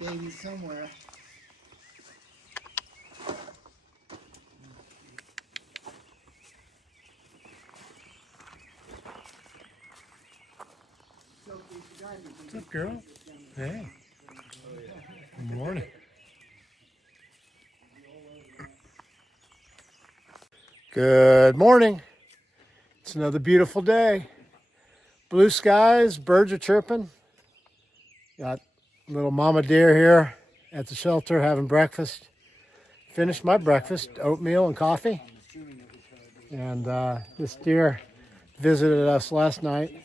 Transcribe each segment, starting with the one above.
Baby somewhere. What's up, girl? Hey. Good morning. Good morning. It's another beautiful day. Blue skies, birds are chirping. Got little mama deer here at the shelter having breakfast. Finished my breakfast, oatmeal and coffee. And this deer visited us last night.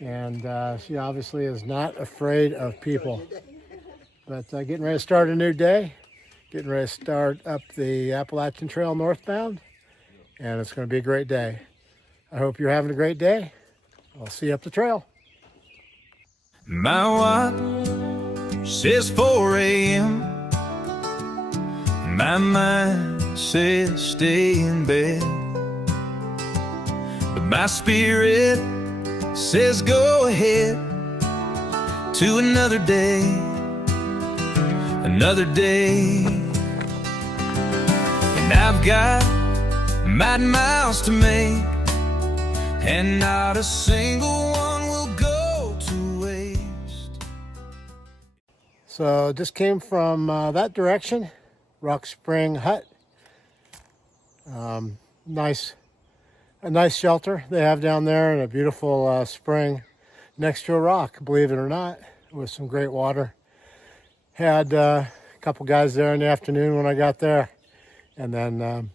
And she obviously is not afraid of people. But getting ready to start a new day. Getting ready to start up the Appalachian Trail northbound. And it's going to be a great day. I hope you're having a great day. I'll see you up the trail. My watch says 4 a.m. My mind says stay in bed, but my spirit says go ahead to another day, another day. And I've got miles to make, and not a single one will go to waste. So just came from that direction, Rock Spring Hut. A nice shelter they have down there, and a beautiful spring next to a rock, believe it or not, with some great water. Had a couple guys there in the afternoon when I got there, and then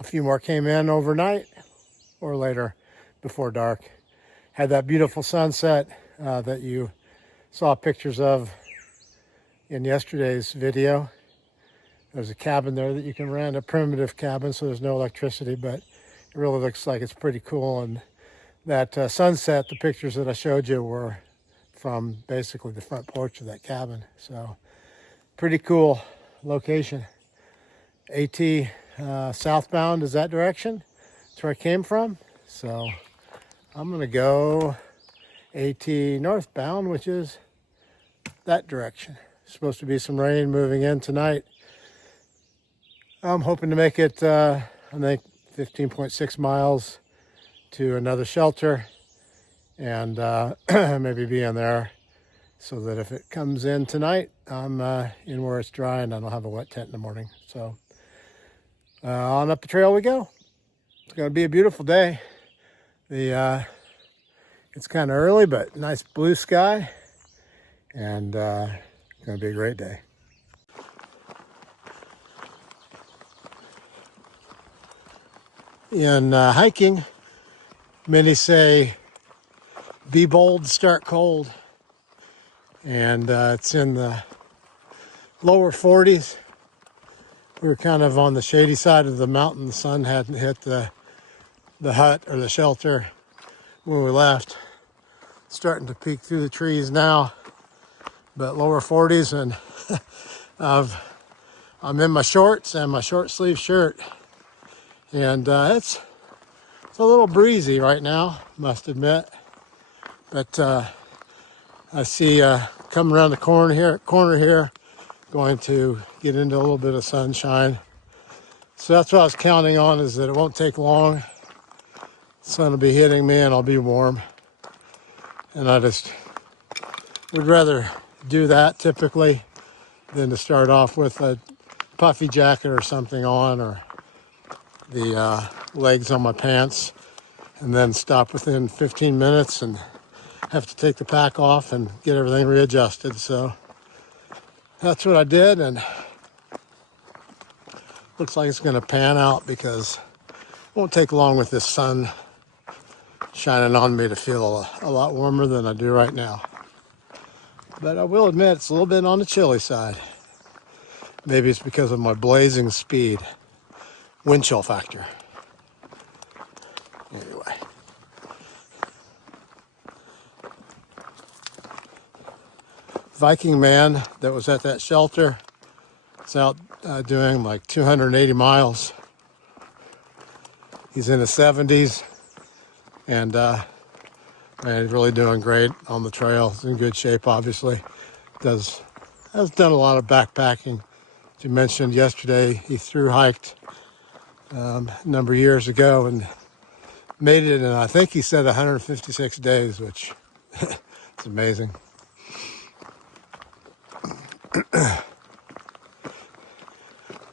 a few more came in overnight or later before dark. Had that beautiful sunset that you saw pictures of in yesterday's video. There's a cabin there that you can rent, a primitive cabin, so there's no electricity, but it really looks like it's pretty cool. And that sunset, the pictures that I showed you were from basically the front porch of that cabin. So pretty cool location. AT southbound is that direction. That's where I came from. So I'm gonna go AT northbound, which is that direction. Supposed to be some rain moving in tonight. I'm hoping to make it, I think 15.6 miles to another shelter, and maybe be in there so that if it comes in tonight, I'm in where it's dry and I don't have a wet tent in the morning. So on up the trail we go. It's going to be a beautiful day. It's kind of early, but nice blue sky, and going to be a great day. In hiking, many say be bold, start cold, and it's in the lower 40s. We were kind of on the shady side of the mountain. The sun hadn't hit the hut or the shelter when we left. It's starting to peek through the trees now, but lower 40s, and I'm in my shorts and my short sleeve shirt, and it's a little breezy right now, must admit. But I see coming around the corner here, going to get into a little bit of sunshine. So that's what I was counting on, is that it won't take long. The sun will be hitting me and I'll be warm. And I just would rather do that typically than to start off with a puffy jacket or something on, or the legs on my pants, and then stop within 15 minutes and have to take the pack off and get everything readjusted. So that's what I did, and looks like it's going to pan out because it won't take long with this sun shining on me to feel a lot warmer than I do right now. But I will admit it's a little bit on the chilly side. Maybe it's because of my blazing speed. Wind chill factor. Anyway. Viking man that was at that shelter is out doing like 280 miles. He's in his 70s, and man, he's really doing great on the trail. He's in good shape, obviously. has done a lot of backpacking. As you mentioned yesterday, he thru-hiked a number of years ago and made it in, I think he said 156 days, which is amazing.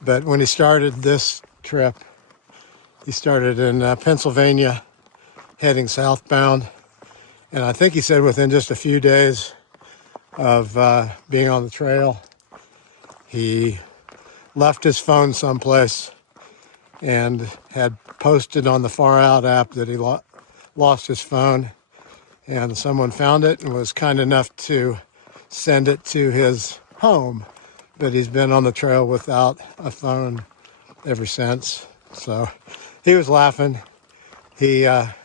But when he started this trip, he started in Pennsylvania, heading southbound. And I think he said within just a few days of being on the trail, he left his phone someplace and had posted on the Far Out app that he lost his phone. And someone found it and was kind enough to send it to his home. But he's been on the trail without a phone ever since. So he was laughing. He, at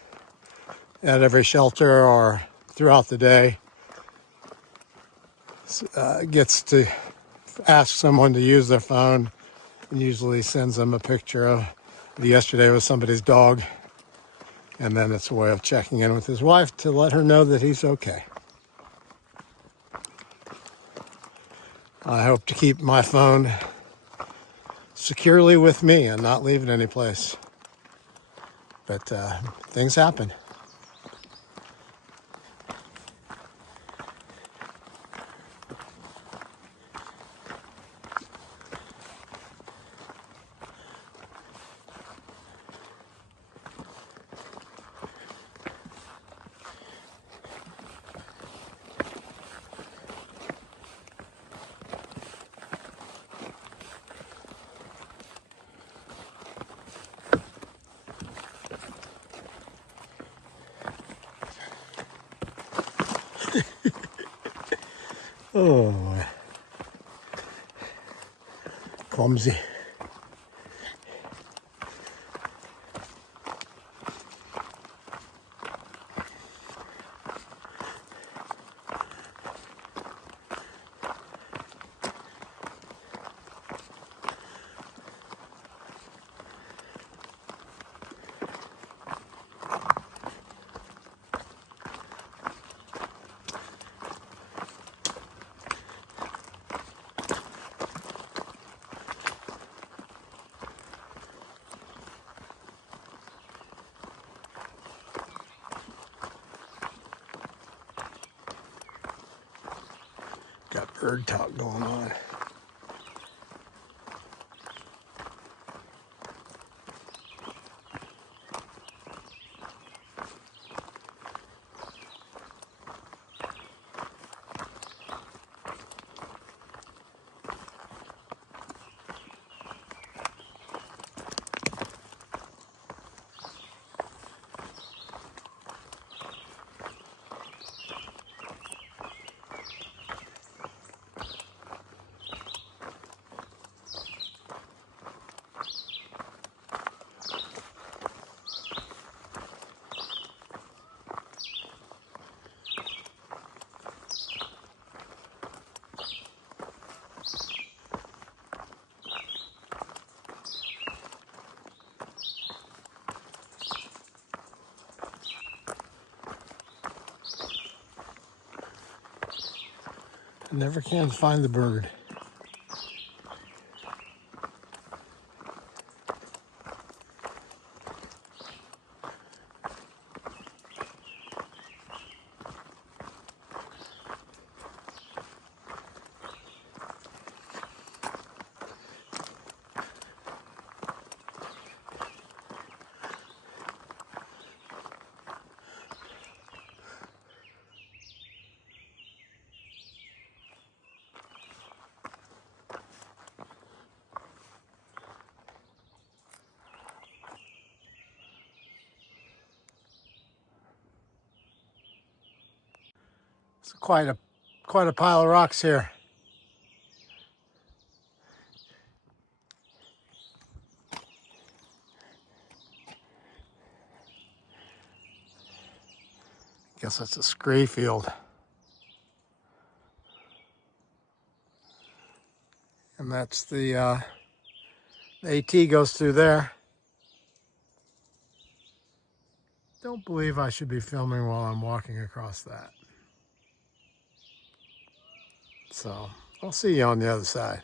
every shelter or throughout the day, gets to ask someone to use their phone and usually sends them a picture of, yesterday was somebody's dog. And then it's a way of checking in with his wife to let her know that he's okay. I hope to keep my phone securely with me and not leave it anyplace. But things happen. Oh, clumsy. Got bird talk going on. Never can find the bird. It's quite a pile of rocks here. Guess that's a scree field. And that's the AT goes through there. Don't believe I should be filming while I'm walking across that. So I'll see you on the other side.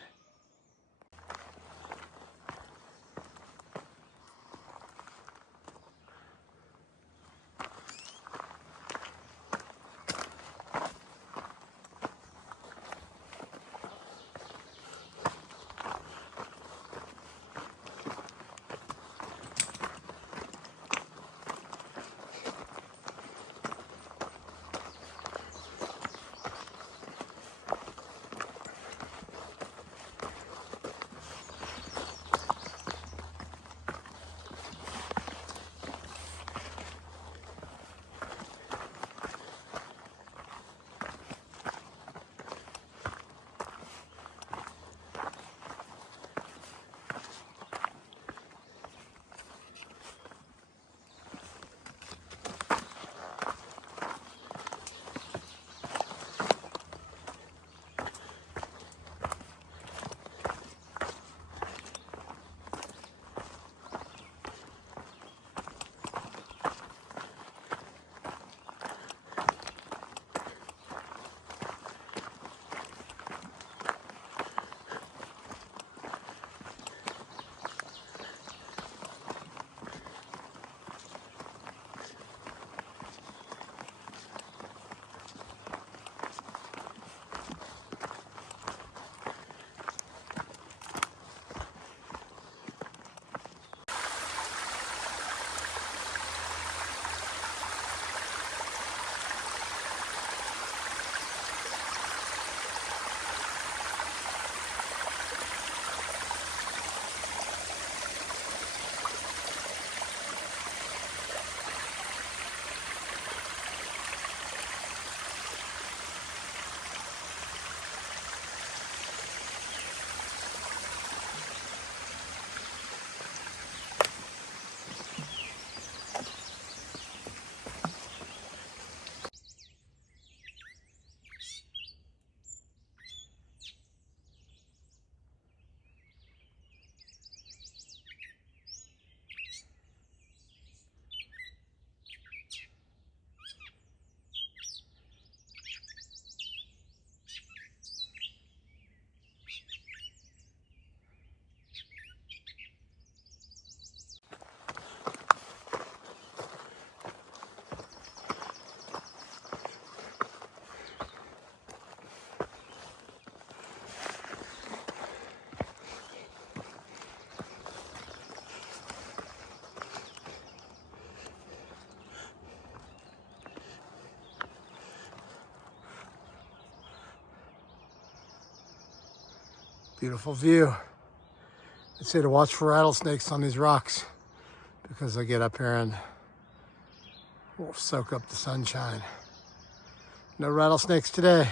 Beautiful view. I'd say to watch for rattlesnakes on these rocks because they get up here and will soak up the sunshine. No rattlesnakes today.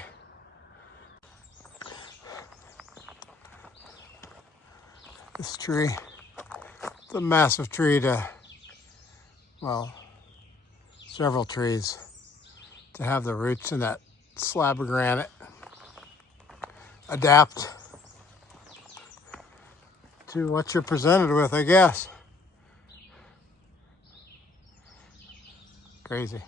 This tree, it's a massive tree to, well, several trees to have the roots in that slab of granite adapt to what you're presented with, I guess. Crazy.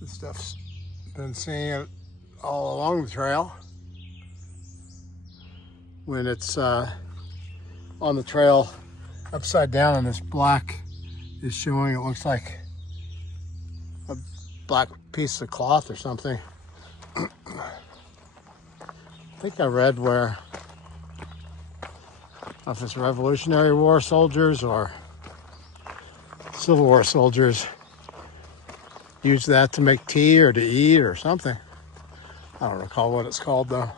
This stuff's been seeing it all along the trail. When it's on the trail upside down and this black is showing, it looks like a black piece of cloth or something. I think I read where, if it's Revolutionary War soldiers or Civil War soldiers, use that to make tea or to eat or something. I don't recall what it's called though.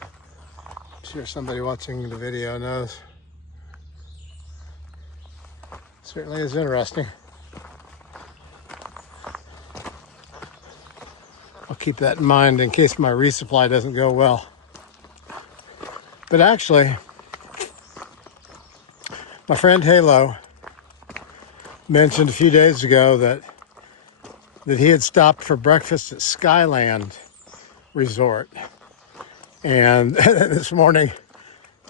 I'm sure somebody watching the video knows. Certainly is interesting. I'll keep that in mind in case my resupply doesn't go well. But actually, My friend Halo mentioned a few days ago that he had stopped for breakfast at Skyland Resort. And this morning,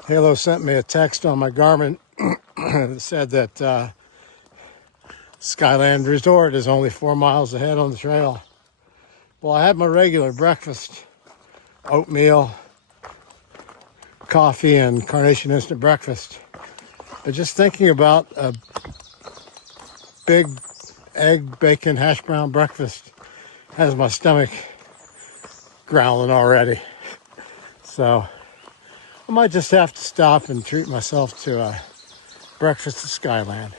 Halo sent me a text on my Garmin that said that Skyland Resort is only 4 miles ahead on the trail. Well, I had my regular breakfast, oatmeal, coffee, and Carnation Instant Breakfast. But just thinking about a big egg, bacon, hash brown breakfast has my stomach growling already. So I might just have to stop and treat myself to a breakfast at Skyland.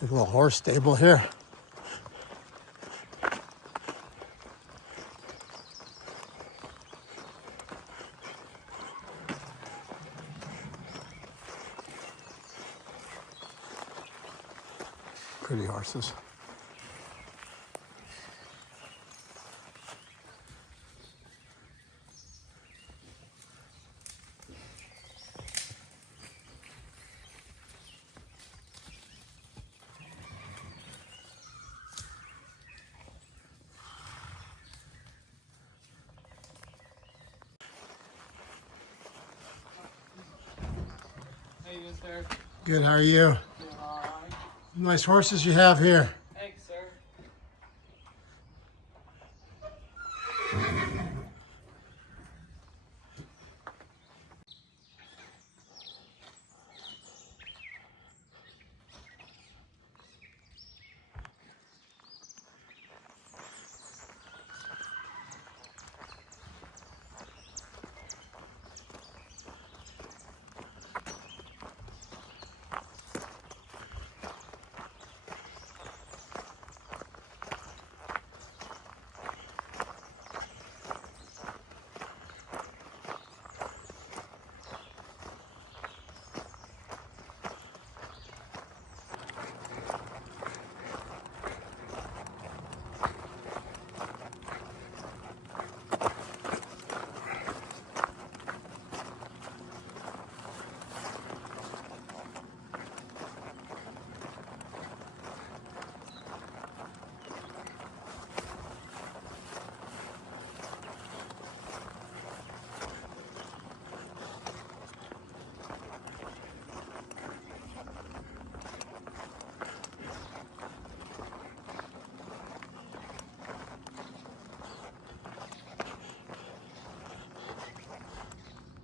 There's a little horse stable here. Pretty horses. How you doing, sir? Good, how are you? Doing all right. Nice horses you have here. Thanks, sir.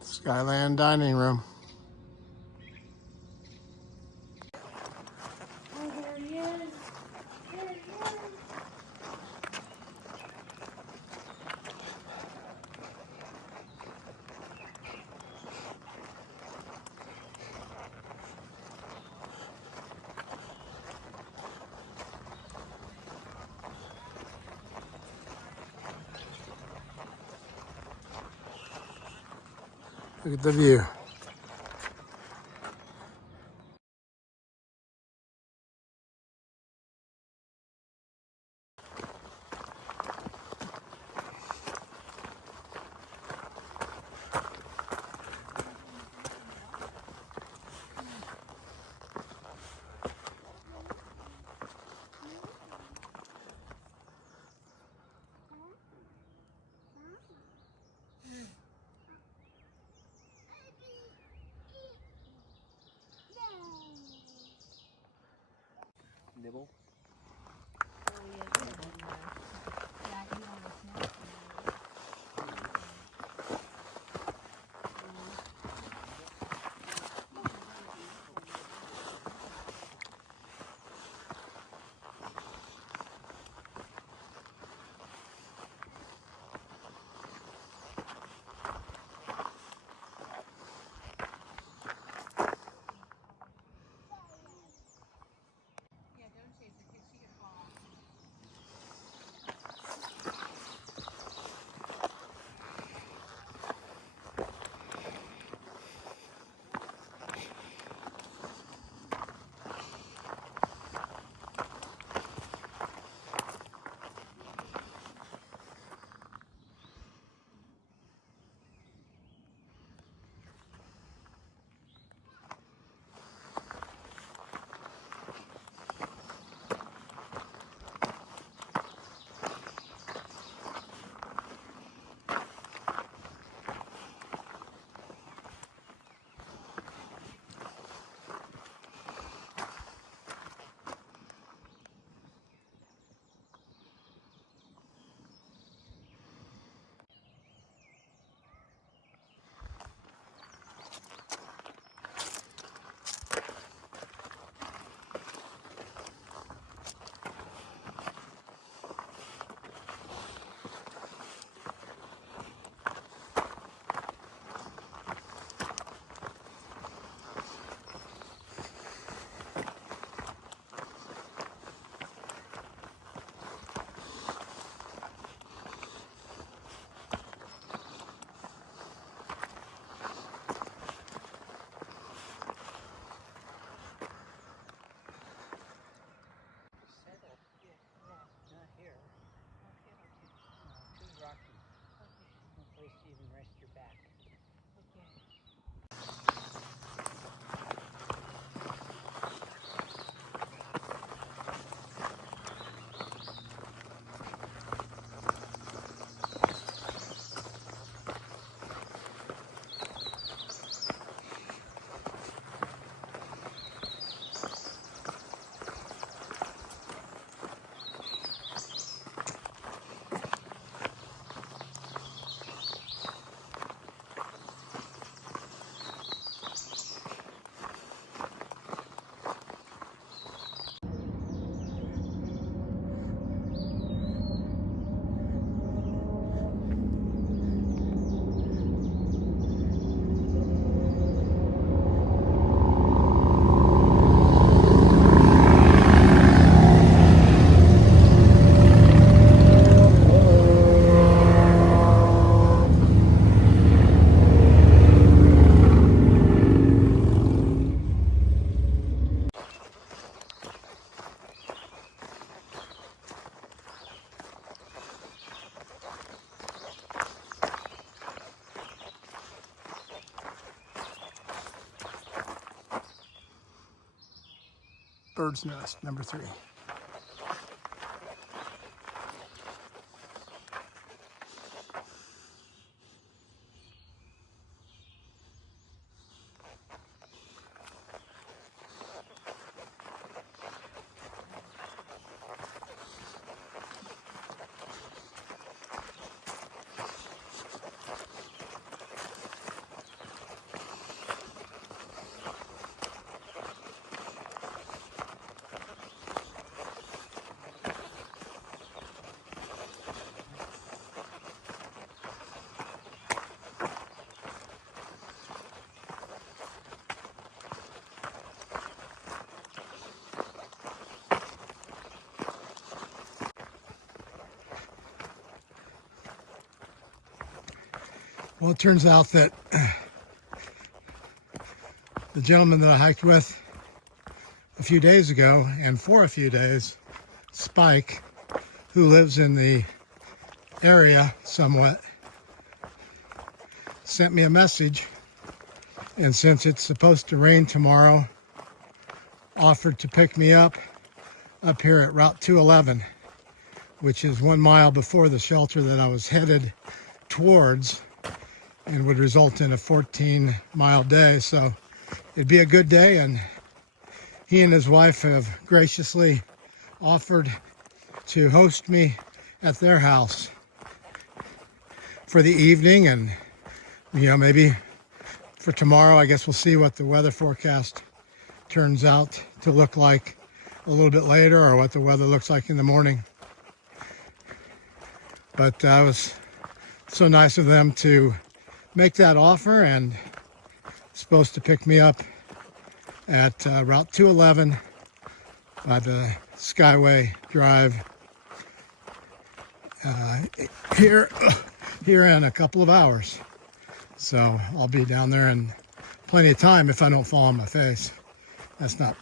Skyland dining room. Oh, there he is. There he is. Look at the view. Bird's nest, number 3. Well, it turns out that the gentleman that I hiked with a few days ago, and for a few days, Spike, who lives in the area somewhat, sent me a message, and since it's supposed to rain tomorrow, offered to pick me up here at Route 211, which is 1 mile before the shelter that I was headed towards, and would result in a 14-mile day. So it'd be a good day, and he and his wife have graciously offered to host me at their house for the evening. And maybe for tomorrow, I guess we'll see what the weather forecast turns out to look like a little bit later, or what the weather looks like in the morning. But it was so nice of them to make that offer, and supposed to pick me up at Route 211 by the Skyway Drive here in a couple of hours. So I'll be down there in plenty of time if I don't fall on my face. That's not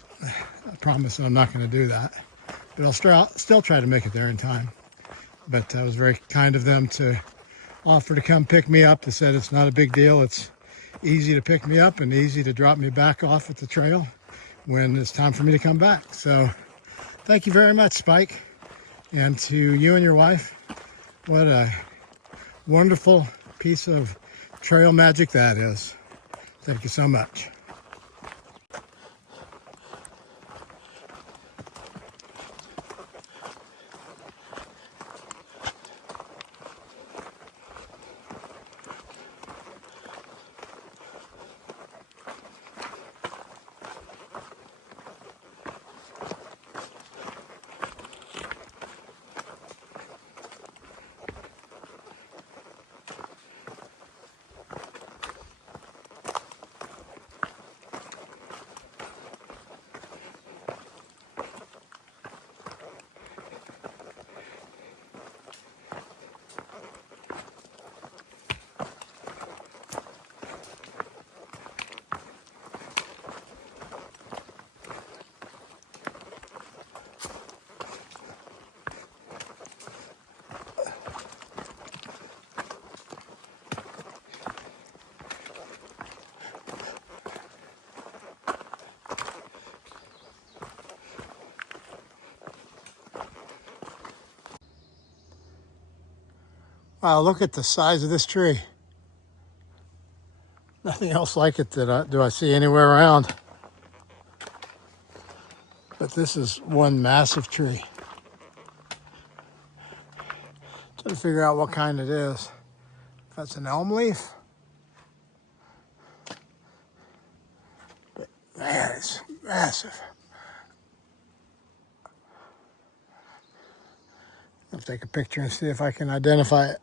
a promise, and I'm not going to do that. But I'll still try to make it there in time. But it was very kind of them to offer to come pick me up. They said it's not a big deal. It's easy to pick me up and easy to drop me back off at the trail when it's time for me to come back. So thank you very much, Spike. And to you and your wife, what a wonderful piece of trail magic that is. Thank you so much. Wow, look at the size of this tree. Nothing else like it that do I see anywhere around. But this is one massive tree. Trying to figure out what kind it is. If that's an elm leaf. But man, it's massive. I'll take a picture and see if I can identify it.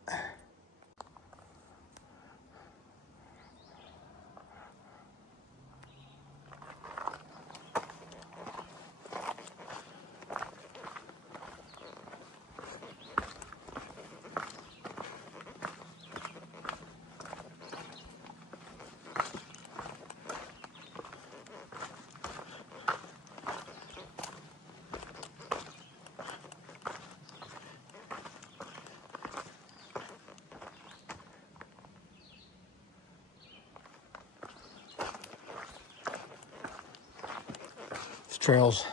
This trail's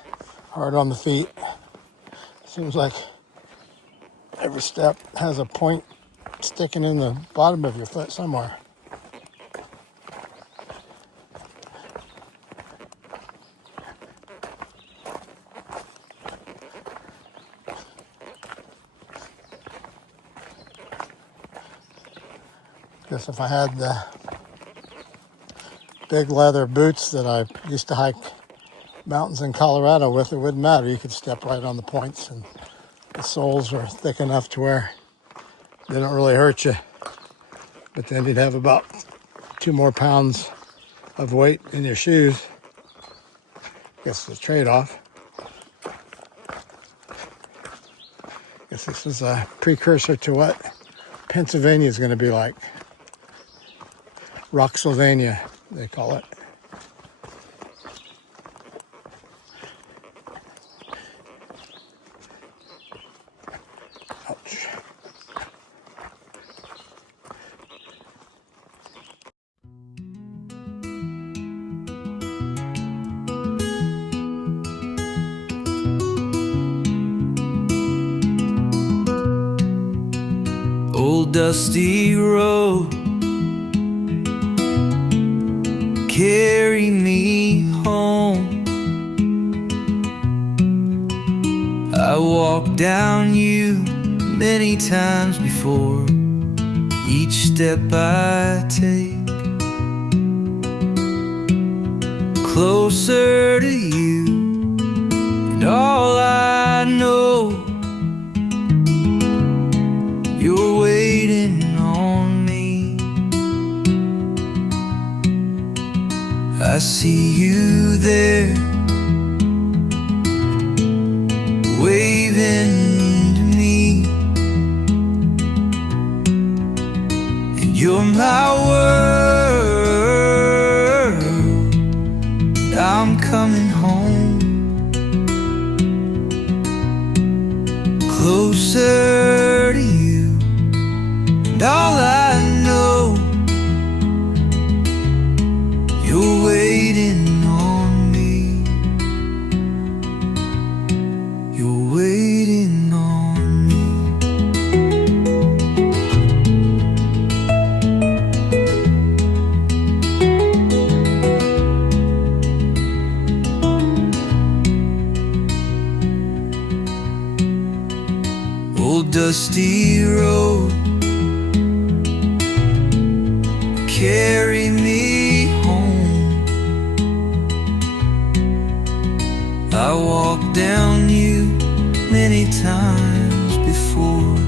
hard on the feet. Seems like every step has a point sticking in the bottom of your foot somewhere. Guess if I had the big leather boots that I used to hike mountains in Colorado with, it wouldn't matter. You could step right on the points and the soles are thick enough to where they don't really hurt you. But then you'd have about 2 more pounds of weight in your shoes. Guess it's a trade-off. Guess this is a precursor to what Pennsylvania is going to be like. Rocksylvania, they call it. Ouch. Old dusty road, carry me home. I walked down you many times before. Each step I take closer to you, and all I know, you're waiting on me. I see you there, waving to me, and you're my world. I'm coming home, closer to you, and all I know, you're waiting on me. You're waiting on me. Old dusty road, carry me home. I walked down you many times before.